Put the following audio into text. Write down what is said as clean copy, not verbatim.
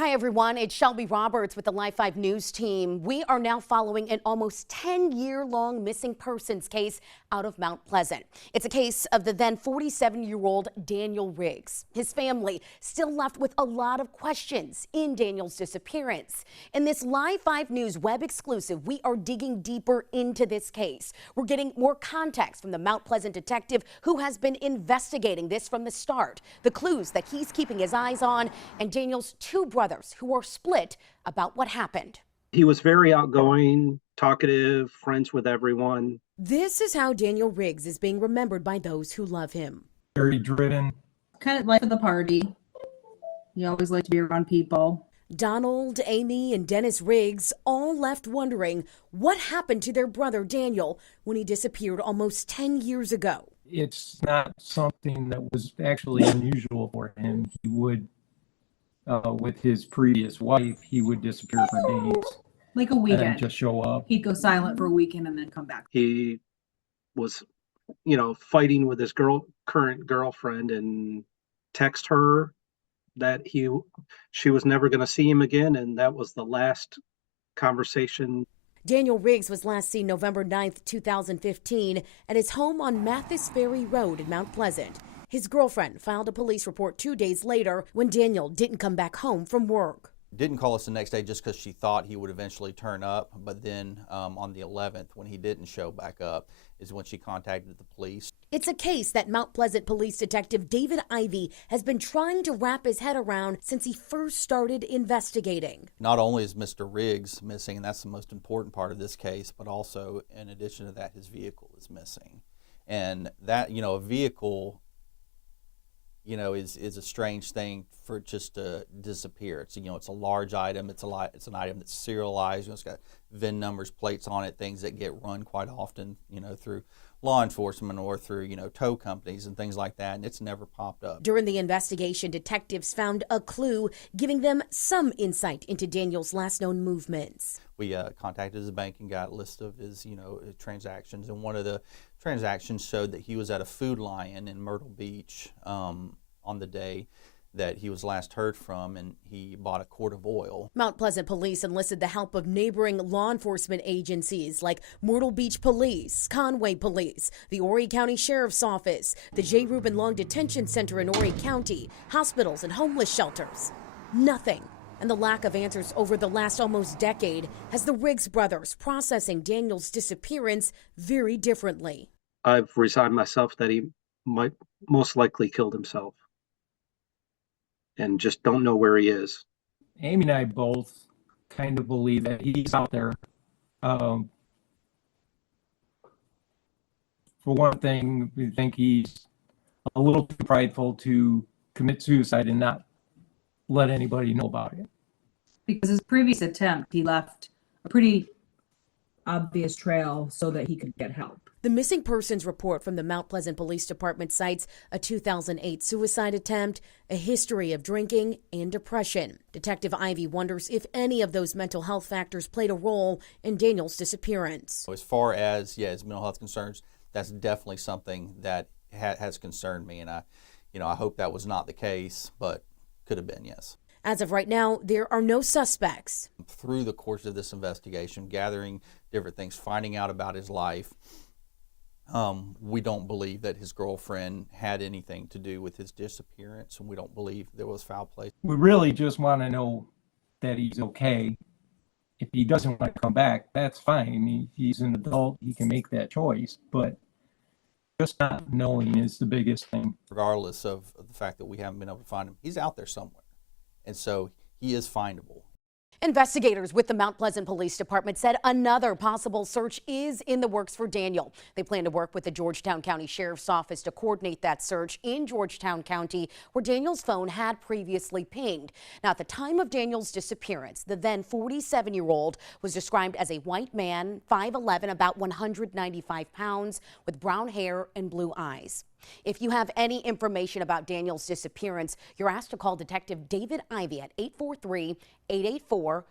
Hi, everyone. It's Shelby Roberts with the Live 5 News team. We are now following an almost 10-year-long missing persons case out of Mount Pleasant. It's a case of the then 47-year-old Daniel Riggs. His family still left with a lot of questions in Daniel's disappearance. In this Live 5 News web exclusive, we are digging deeper into this case. We're getting more context from the Mount Pleasant detective who has been investigating this from the start, the clues that he's keeping his eyes on, and Daniel's two brothers who are split about what happened. He was very outgoing, talkative, friends with everyone. This is how Daniel Riggs is being remembered by those who love him. Very driven. Kind of life of the party. He always liked to be around people. Donald, Amy, and Dennis Riggs all left wondering what happened to their brother Daniel when he disappeared almost 10 years ago. It's not something that was actually unusual for him. He would, with his previous wife, he would disappear for days. Like a weekend. And just show up. He'd go silent for a weekend and then come back. He was, fighting with his current girlfriend and text her that she was never going to see him again, and that was the last conversation. Daniel Riggs was last seen November 9th, 2015 at his home on Mathis Ferry Road in Mount Pleasant. His girlfriend filed a police report 2 days later when Daniel didn't come back home from work. Didn't call us the next day just because she thought he would eventually turn up, but then on the 11th, when he didn't show back up, is when she contacted the police. It's a case that Mount Pleasant Police Detective David Ivy has been trying to wrap his head around since he first started investigating. Not only is Mr. Riggs missing, and that's the most important part of this case, but also, in addition to that, his vehicle is missing. And that, a vehicle, is a strange thing for it just to disappear. It's a large item. It's an item that's serialized. It's got VIN numbers, plates on it, things that get run quite often, through law enforcement or through, tow companies and things like that, and it's never popped up. During the investigation, detectives found a clue, giving them some insight into Daniel's last known movements. We contacted his bank and got a list of his, transactions, and one of the transactions showed that he was at a Food Lion in Myrtle Beach on the day that he was last heard from, and he bought a quart of oil. Mount Pleasant Police enlisted the help of neighboring law enforcement agencies like Myrtle Beach Police, Conway Police, the Horry County Sheriff's Office, the J. Reuben Long Detention Center in Horry County, hospitals and homeless shelters. Nothing. And the lack of answers over the last almost decade has the Riggs brothers processing Daniel's disappearance very differently. I've resigned myself that he might most likely killed himself and just don't know where he is. Amy and I both kind of believe that he's out there. For one thing, we think he's a little too prideful to commit suicide and not let anybody know about it. Because his previous attempt, he left a pretty obvious trail so that he could get help. The missing persons report from the Mount Pleasant Police Department cites a 2008 suicide attempt, a history of drinking, and depression. Detective Ivy wonders if any of those mental health factors played a role in Daniel's disappearance. As far as, his mental health concerns, that's definitely something that has concerned me, and I hope that was not the case, but could have been, yes. As of right now, there are no suspects. Through the course of this investigation, gathering different things, finding out about his life, we don't believe that his girlfriend had anything to do with his disappearance, and we don't believe there was foul play. We really just want to know that he's okay. If he doesn't want to come back, that's fine. He's an adult. He can make that choice, but just not knowing is the biggest thing. Regardless of the fact that we haven't been able to find him, he's out there somewhere, and so he is findable. Investigators with the Mount Pleasant Police Department said another possible search is in the works for Daniel. They plan to work with the Georgetown County Sheriff's Office to coordinate that search in Georgetown County, where Daniel's phone had previously pinged. Now, at the time of Daniel's disappearance, the then 47-year-old was described as a white man, 5'11", about 195 pounds, with brown hair and blue eyes. If you have any information about Daniel's disappearance, you're asked to call Detective David Ivy at 843-884-4176.